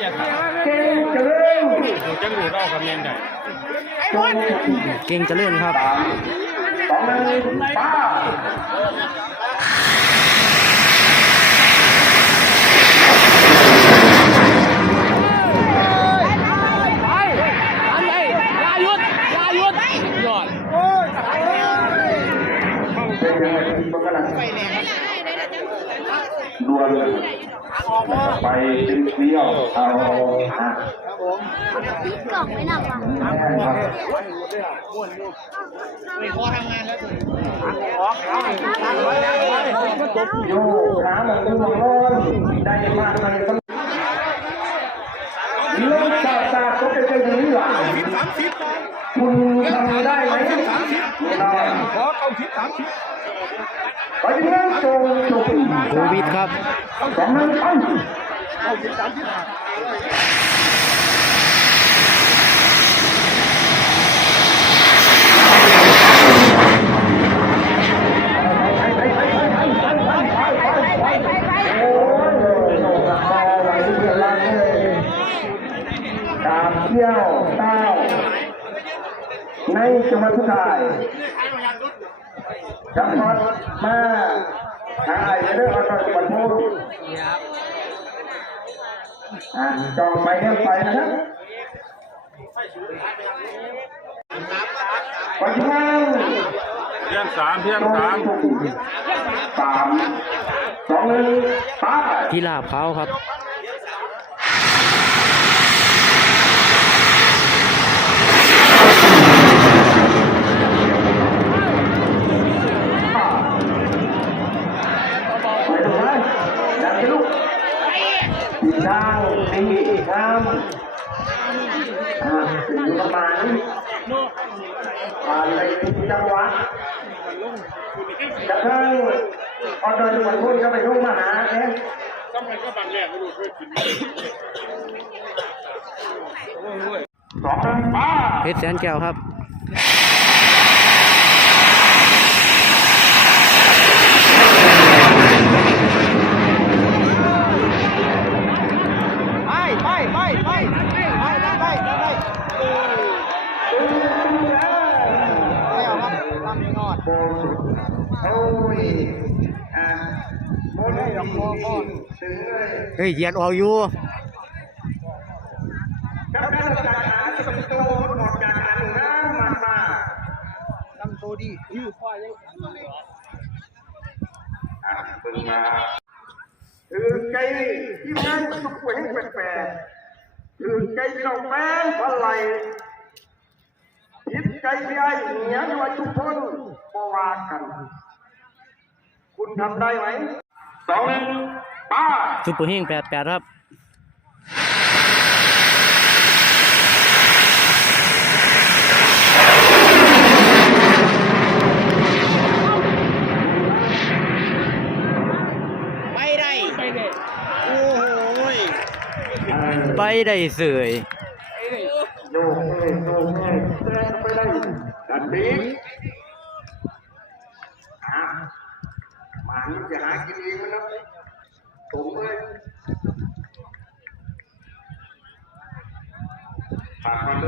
อย่าทำ เก่งเจริญ ดูจังดูเรากับเมียนได้ เก่งเจริญครับ 2-1ป้าดวนไปดึงเดียวเอากล่องไม่หนักว่ะโย่ขาหมองดูร้อนได้มากเลยลงตาก็เป็นเรื่องหลังคุณทำได้ไหมได้ขอเอาทิศ30ไปเรื่องโจงโควิดครับ2-1ไปเอาทิศ30เที่ยวเต้าในจังหวัดสุดท้ายจังหวัดมาหาไอ้เรื่องอะไรบันทุกจองไปเรื่องไปนะครับไปที่นั่งเพียง3 2-1ป้าที่ลาบเขาครับดาวดีงามถึงประมาณอะไรจังหวะจะเพิ่งออเดอร์วันพุธก็ไปทุ่งมาหาเนี่ยต้องไปก็บางแรกไม่รู้เคยกิน2-1ป้าเพชรแสนแก้วครับเฮ้ยเหยียดออกอยู่ลำโตดีหิ้วพ่อยังเพิ่งมาใจที่นั่งสุขเว้งแปลกใจเราแป้งพลัยยิบใจพี่ไอ้เหนียวว่าทุกคนบว่ากันคุณทำได้ไหม2-1ป้าซุปเปอร์เฮง88ครับไปได้เสยโยกเลยแซงไปได้ดันบีมันจะหากินเองมันนะถูกเลยปากมันเลย